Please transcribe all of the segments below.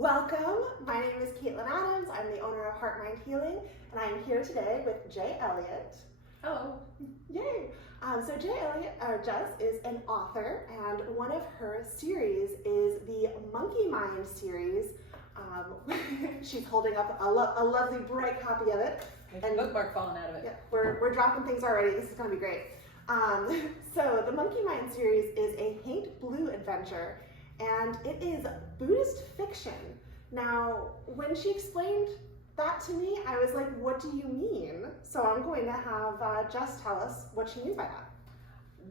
Welcome. My name is Caitlyn Adams. I'm the owner of Heart Mind Healing, and I'm here today with Elliott. Hello. Yay. So Jess is an author, and one of her series is the Monkey Mind series. She's holding up a lovely bright copy of it. And bookmark falling out of it. Yeah, we're dropping things already. This is going to be great. So the Monkey Mind series is a Haint Blue adventure, and it is Buddhist fiction. Now, when she explained that to me, I was like, what do you mean? So I'm going to have Jess tell us what she means by that.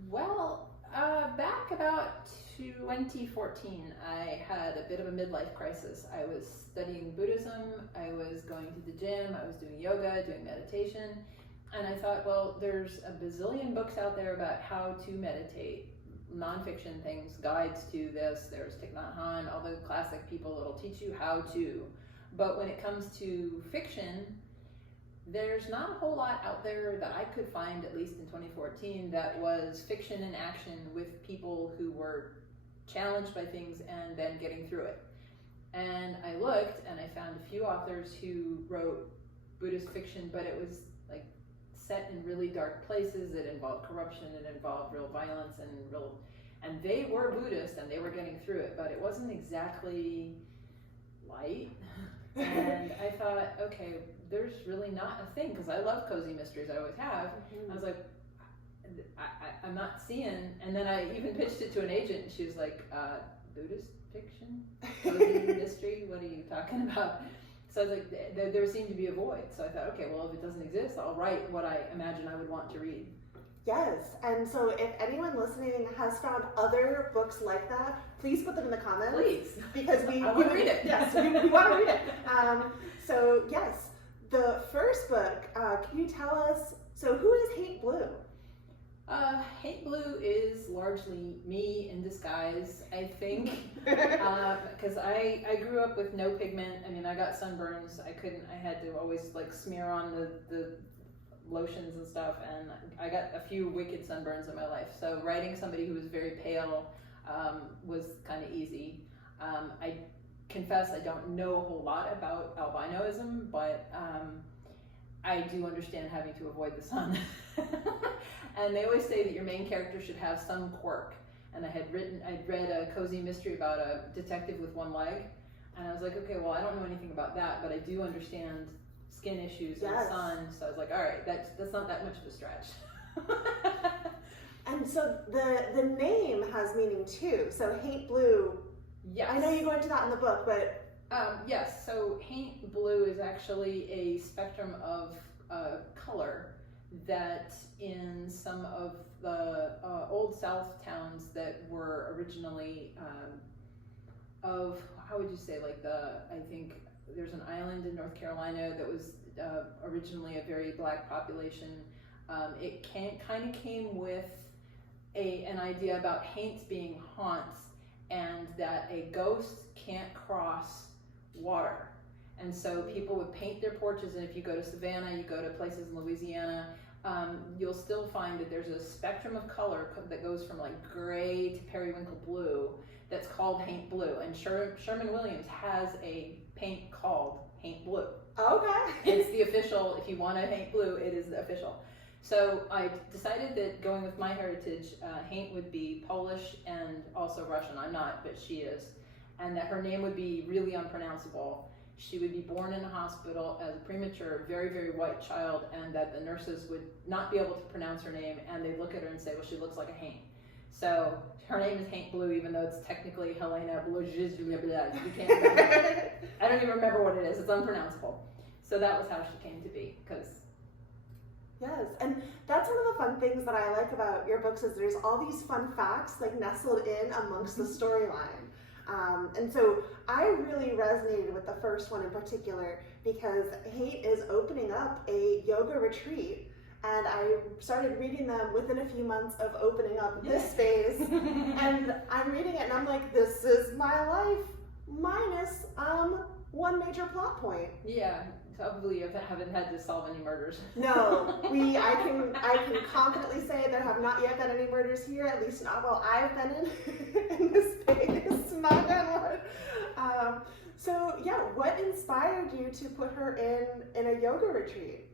Well, back about 2014, I had a bit of a midlife crisis. I was studying Buddhism, I was going to the gym, I was doing yoga, doing meditation, and I thought, well, there's a bazillion books out there about how to meditate. Nonfiction things, guides to this. There's Thich Nhat Hanh, all the classic people that'll teach you how to. But when it comes to fiction, there's not a whole lot out there that I could find, at least in 2014, that was fiction in action with people who were challenged by things and then getting through it. And I looked and I found a few authors who wrote Buddhist fiction, but it was like set in really dark places. It involved corruption, it involved real violence, and they were Buddhist and they were getting through it, but it wasn't exactly light. And I thought, okay, there's really not a thing, because I love cozy mysteries, I always have. I was like, I'm not seeing, and then I even pitched it to an agent, and she was like, Buddhist fiction? Cozy mystery? What are you talking about? So I was like, there seemed to be a void. So I thought, okay, well, if it doesn't exist, I'll write what I imagine I would want to read. Yes, and so if anyone listening has found other books like that, please put them in the comments. Please. Because I want to read it. Yes, we want to read it. So yes, the first book, can you tell us, so who is Haint Blue? Haint Blue is largely me in disguise, I think, because I grew up with no pigment. I mean, I got sunburns. I had to always like smear on the lotions and stuff, and I got a few wicked sunburns in my life. So writing somebody who was very pale was kind of easy. I confess I don't know a whole lot about albinoism, but I do understand having to avoid the sun. And they always say that your main character should have some quirk. And I'd read a cozy mystery about a detective with one leg, and I was like, okay, well, I don't know anything about that, but I do understand skin issues and sun. So I was like, all right, that's not that much of a stretch. And so the name has meaning too. So Haint Blue. Yes. I know you go into that in the book, but yes. So Haint Blue is actually a spectrum of color that in some of the old South towns that were originally of, how would you say, like I think there's an island in North Carolina that was originally a very black population. It kind of came with an idea about haints being haunts, and that a ghost can't cross water. And so people would paint their porches, and if you go to Savannah, you go to places in Louisiana, you'll still find that there's a spectrum of color that goes from like gray to periwinkle blue that's called Haint Blue. And Sherman Williams has a paint called Haint Blue. Okay. It's the official, if you want a Haint Blue, it is the official. So I decided that going with my heritage, Haint would be Polish and also Russian. I'm not, but she is. And that her name would be really unpronounceable. She would be born in a hospital as a premature, very, very white child, and that the nurses would not be able to pronounce her name, and they'd look at her and say, well, she looks like a Haint. So her name is Haint Blue, even though it's technically Helena Blojizh. You can't remember. I don't even remember what it is. It's unpronounceable. So that was how she came to be, because... Yes, and that's one of the fun things that I like about your books is there's all these fun facts like nestled in amongst the storyline. And so I really resonated with the first one in particular because Haint is opening up a yoga retreat, and I started reading them within a few months of opening up this space, and I'm reading it and I'm like, this is my life minus one major plot point. Yeah. Probably you haven't had to solve any murders. No, I can confidently say there have not yet been any murders here, at least not while I've been in this space. Knock on wood. So yeah, what inspired you to put her in a yoga retreat?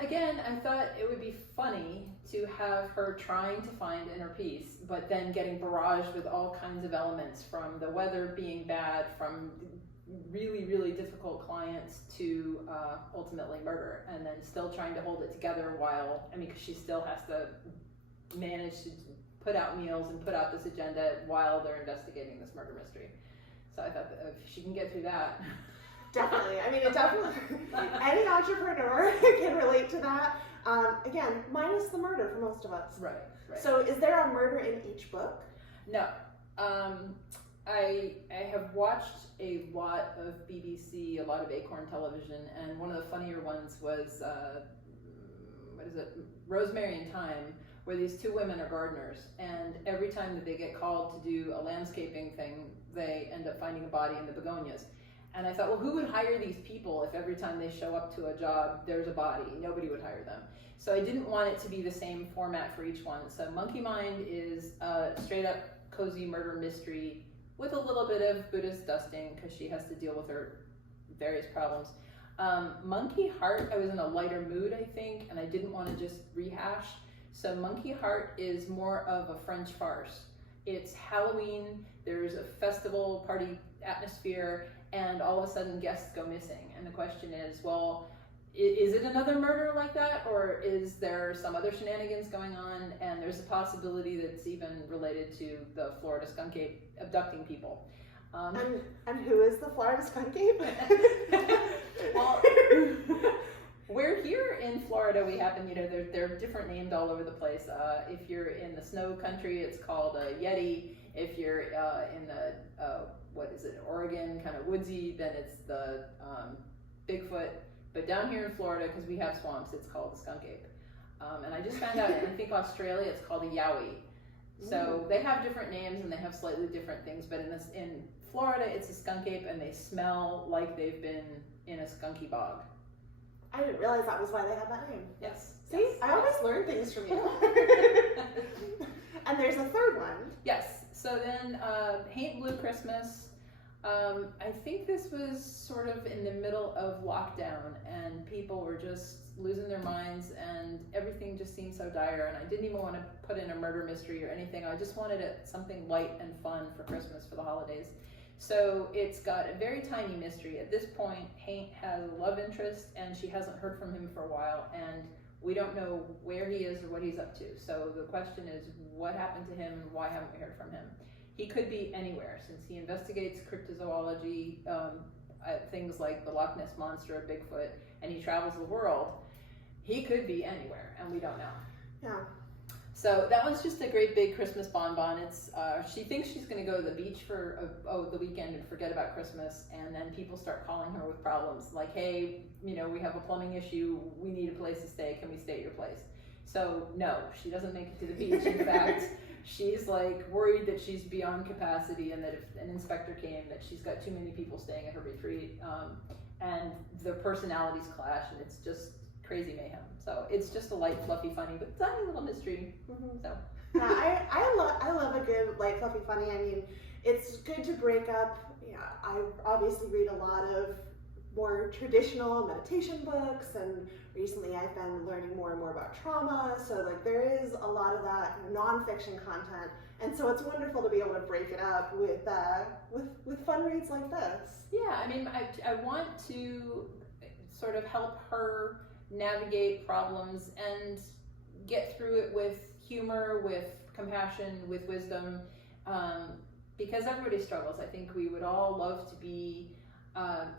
Again, I thought it would be funny to have her trying to find inner peace, but then getting barraged with all kinds of elements, from the weather being bad, from really, really difficult clients, to ultimately murder, and then still trying to hold it together while, because she still has to manage to put out meals and put out this agenda while they're investigating this murder mystery. So I thought that if she can get through that. Definitely. Any entrepreneur can relate to that. Again, minus the murder for most of us. Right. So is there a murder in each book? No. I have watched a lot of BBC, a lot of Acorn television, and one of the funnier ones was, Rosemary and Thyme, where these two women are gardeners, and every time that they get called to do a landscaping thing, they end up finding a body in the begonias. And I thought, well, who would hire these people if every time they show up to a job, there's a body? Nobody would hire them. So I didn't want it to be the same format for each one. So Monkey Mind is a straight up cozy murder mystery with a little bit of Buddhist dusting, because she has to deal with her various problems. Monkey Heart, I was in a lighter mood, I think, and I didn't want to just rehash. So Monkey Heart is more of a French farce. It's Halloween, there's a festival party atmosphere, and all of a sudden guests go missing. And the question is, well, is it another murder like that, or is there some other shenanigans going on? And there's a possibility that it's even related to the Florida skunk ape abducting people. And who is the Florida skunk ape? Well, we're here in Florida. We happen, they're different named all over the place. If you're in the snow country, it's called a Yeti. If you're in the, Oregon, kind of woodsy, then it's the Bigfoot. But down here in Florida, because we have swamps, it's called the skunk ape. And I just found out, I think Australia, it's called a yowie. So they have different names and they have slightly different things, but in Florida, it's a skunk ape, and they smell like they've been in a skunky bog. I didn't realize that was why they had that name. Yes. See, yes. I always learn things from you. And there's a third one. Yes. So then, Haint Blue Christmas. I think this was sort of in the middle of lockdown, and people were just losing their minds, and everything just seemed so dire, and I didn't even want to put in a murder mystery or anything. I just wanted something light and fun for Christmas, for the holidays. So it's got a very tiny mystery. At this point, Haint has a love interest, and she hasn't heard from him for a while, and we don't know where he is or what he's up to. So the question is, what happened to him, and why haven't we heard from him? He could be anywhere, since he investigates cryptozoology, things like the Loch Ness Monster, Bigfoot, and he travels the world. He could be anywhere, and we don't know. Yeah. So that one's just a great big Christmas bonbon. It's she thinks she's going to go to the beach for the weekend and forget about Christmas, and then people start calling her with problems like, hey, we have a plumbing issue, we need a place to stay, can we stay at your place? So no, she doesn't make it to the beach. In fact, she's like worried that she's beyond capacity, and that if an inspector came, that she's got too many people staying at her retreat, and the personalities clash, and it's just crazy mayhem. So it's just a light, fluffy, funny, but tiny little mystery. Mm-hmm. So yeah, I love a good light, fluffy, funny. I mean, it's good to break up. Yeah, I obviously read a lot of more traditional meditation books, and recently I've been learning more and more about trauma. So like there is a lot of that nonfiction content, and so it's wonderful to be able to break it up with fun reads like this. Yeah, I mean, I want to sort of help her navigate problems and get through it with humor, with compassion, with wisdom, because everybody struggles. I think we would all love to be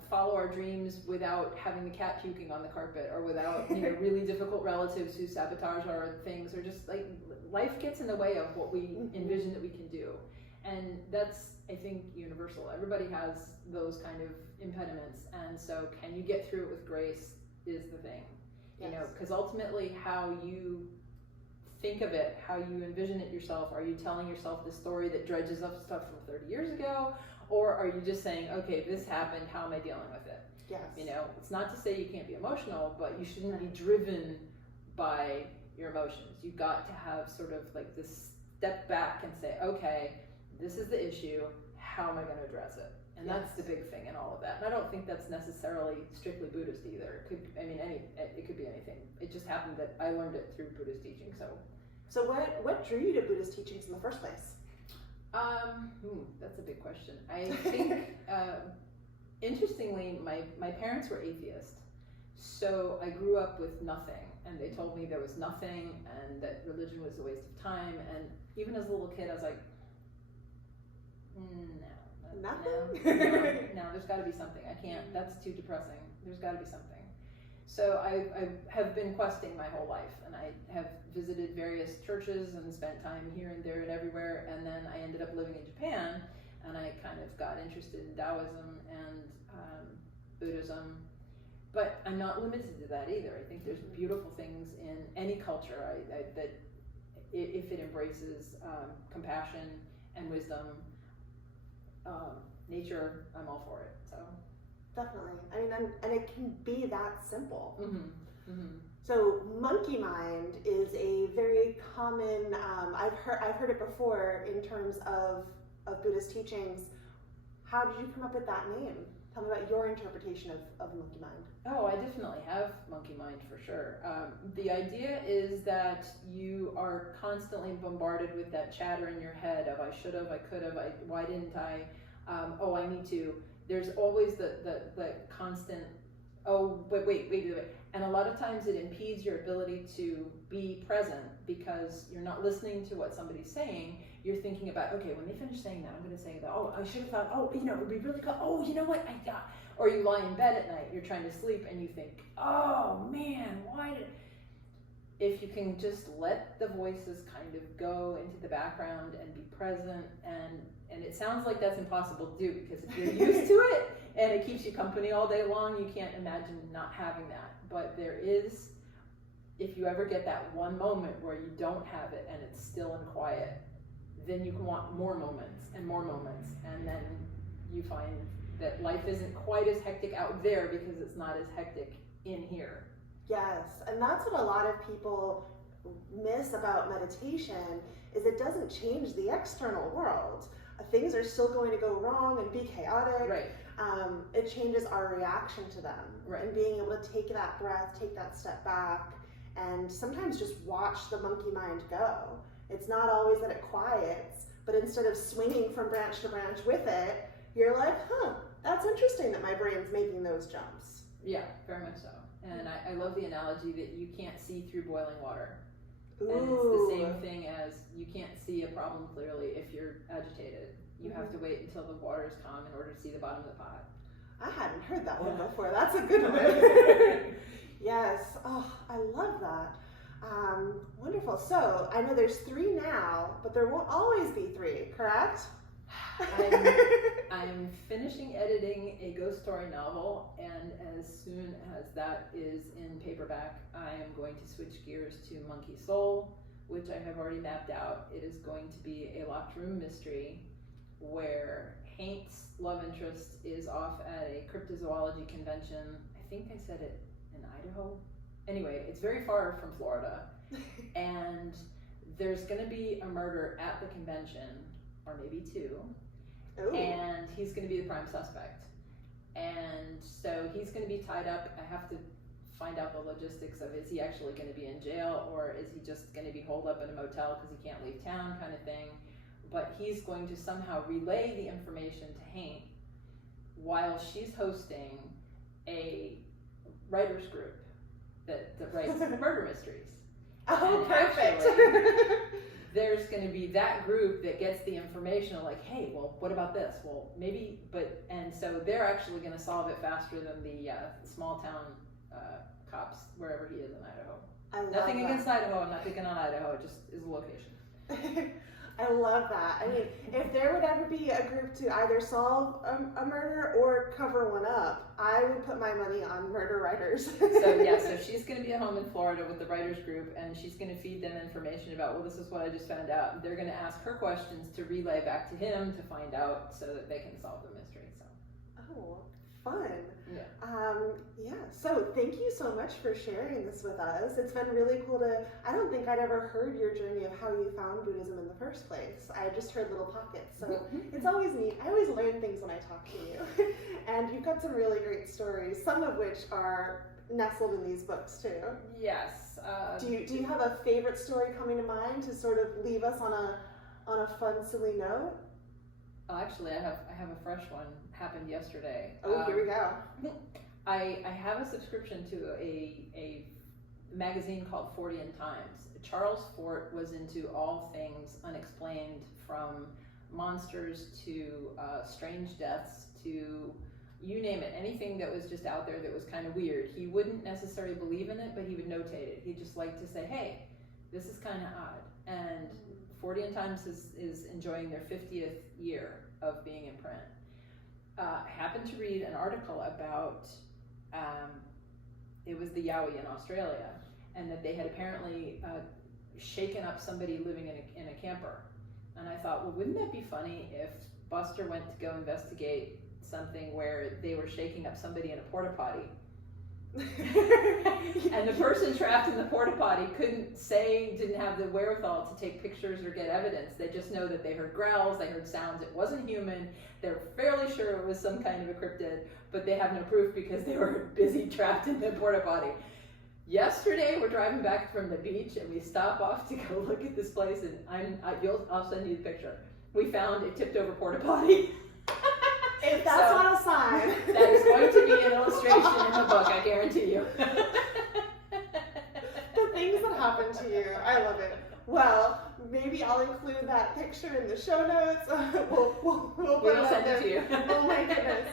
follow our dreams without having the cat puking on the carpet, or without really difficult relatives who sabotage our things, or just like life gets in the way of what we envision that we can do. And that's, I think, universal. Everybody has those kind of impediments, and so can you get through it with grace is the thing. Yes. Because ultimately how you think of it, how you envision it yourself, are you telling yourself the story that dredges up stuff from 30 years ago, or are you just saying, okay, this happened, how am I dealing with it? Yes. It's not to say you can't be emotional, but you shouldn't be driven by your emotions. You've got to have sort of like this step back and say, okay, this is the issue, how am I going to address it? And that's the big thing in all of that. And I don't think that's necessarily strictly Buddhist either. It could, it could be anything. It just happened that I learned it through Buddhist teaching. So what drew you to Buddhist teachings in the first place? That's a big question. I think, interestingly, my parents were atheists. So I grew up with nothing, and they told me there was nothing, and that religion was a waste of time. And even as a little kid, I was like, nothing. No, there's got to be something. I can't. That's too depressing. There's got to be something. So I have been questing my whole life, and I have visited various churches and spent time here and there and everywhere. And then I ended up living in Japan, and I kind of got interested in Taoism and Buddhism. But I'm not limited to that either. I think there's beautiful things in any culture that if it embraces compassion and wisdom, nature, I'm all for it. So definitely. I mean, and it can be that simple. Mm-hmm. Mm-hmm. So monkey mind is a very common. I've heard it before in terms of Buddhist teachings. How did you come up with that name? Tell me about your interpretation of monkey mind. Oh, I definitely have monkey mind for sure. The idea is that you are constantly bombarded with that chatter in your head of I should have, I could have, why didn't I? I need to. There's always the constant, but wait. And a lot of times it impedes your ability to be present because you're not listening to what somebody's saying. You're thinking about, okay, when they finish saying that, I'm going to say that, I should have thought, it would be really cool. You know what? Or you lie in bed at night, you're trying to sleep, and you think, oh man, if you can just let the voices kind of go into the background and be present, and it sounds like that's impossible to do because if you're used to it and it keeps you company all day long, you can't imagine not having that. But there is, if you ever get that one moment where you don't have it and it's still and quiet, then you can want more moments, and then you find that life isn't quite as hectic out there because it's not as hectic in here. Yes, and that's what a lot of people miss about meditation is it doesn't change the external world. Things are still going to go wrong and be chaotic. Right. It changes our reaction to them. Right. And being able to take that breath, take that step back, and sometimes just watch the monkey mind go. It's not always that it quiets, but instead of swinging from branch to branch with it, you're like, that's interesting that my brain's making those jumps. Yeah, very much so. And I love the analogy that you can't see through boiling water. Ooh. And it's the same thing as you can't see a problem clearly if you're agitated. You have to wait until the water's calm in order to see the bottom of the pot. I hadn't heard that one before. That's a good one. Yes. Oh, I love that. Wonderful. So I know there's 3 now, but there won't always be 3, correct? I'm finishing editing a ghost story novel, and as soon as that is in paperback, I am going to switch gears to Monkey Soul, which I have already mapped out. It is going to be a locked room mystery where Haint's love interest is off at a cryptozoology convention. I think I said it in Idaho. Anyway, it's very far from Florida, and there's going to be a murder at the convention, or maybe 2. Ooh. And he's going to be the prime suspect. And so he's going to be tied up. I have to find out the logistics of, is he actually going to be in jail, or is he just going to be holed up in a motel because he can't leave town kind of thing. But he's going to somehow relay the information to Haint while she's hosting a writer's group that writes murder mysteries. Oh, and perfect. Actually, there's going to be that group that gets the information like, hey, well, what about this? Well, maybe, and so they're actually going to solve it faster than the small town cops, wherever he is in Idaho. Nothing against Idaho, I'm not picking on Idaho, it just is a location. I love that. I mean, if there would ever be a group to either solve a murder or cover one up, I would put my money on murder writers. So she's going to be at home in Florida with the writers group, and she's going to feed them information about, well, this is what I just found out. They're going to ask her questions to relay back to him to find out so that they can solve the mystery. So. Oh, fun. Yeah. So thank you so much for sharing this with us. It's been really cool I don't think I'd ever heard your journey of how you found Buddhism in the first place. I just heard little pockets, so it's always neat. I always learn things when I talk to you. And you've got some really great stories, some of which are nestled in these books too. Yes. Do you have a favorite story coming to mind to sort of leave us on a fun, silly note? Actually, I have a fresh one. Happened yesterday. Oh, here we go. I have a subscription to a magazine called Fortean Times. Charles Fort was into all things unexplained, from monsters to strange deaths to you name it, anything that was just out there that was kind of weird. He wouldn't necessarily believe in it, but he would notate it. He'd just like to say, hey, this is kind of odd. And Fortean Times is enjoying their 50th year of being in print. Happened to read an article about, it was the Yowie in Australia, and that they had apparently shaken up somebody living in a camper. And I thought, well, wouldn't that be funny if Buster went to go investigate something where they were shaking up somebody in a porta potty? And the person trapped in the porta potty didn't have the wherewithal to take pictures or get evidence. They just know that they heard growls, they heard sounds, it wasn't human. They're fairly sure it was some kind of a cryptid, but they have no proof because they were busy trapped in the porta potty. Yesterday, we're driving back from the beach and we stop off to go look at this place, and I'll send you the picture. We found a tipped over porta potty. If that's not a sign. That is going to be an illustration in the book, I guarantee you. The things that happen to you, I love it. Well, maybe I'll include that picture in the show notes. We'll send it to you. Oh my goodness.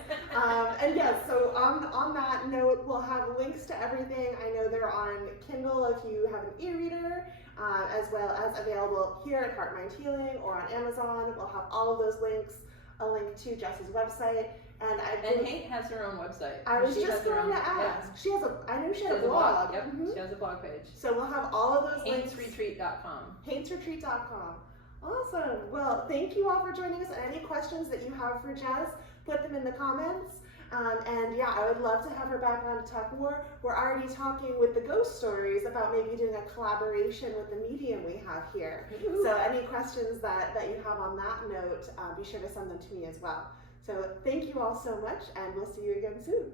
And yes, so on that note, we'll have links to everything. I know they're on Kindle if you have an e-reader, as well as available here at Heart Mind Healing or on Amazon. We'll have all of those links. A link to Jess's website, and Haint has her own website. I was just going to ask. Yeah. I know she has a blog. Yep, she has a blog page. So we'll have all of those links. HaintsRetreat.com. HaintsRetreat.com. Awesome. Well, thank you all for joining us. And any questions that you have for Jess, put them in the comments. And yeah, I would love to have her back on to talk more. We're already talking with the ghost stories about maybe doing a collaboration with the medium we have here. So any questions that you have on that note, be sure to send them to me as well. So thank you all so much, and we'll see you again soon.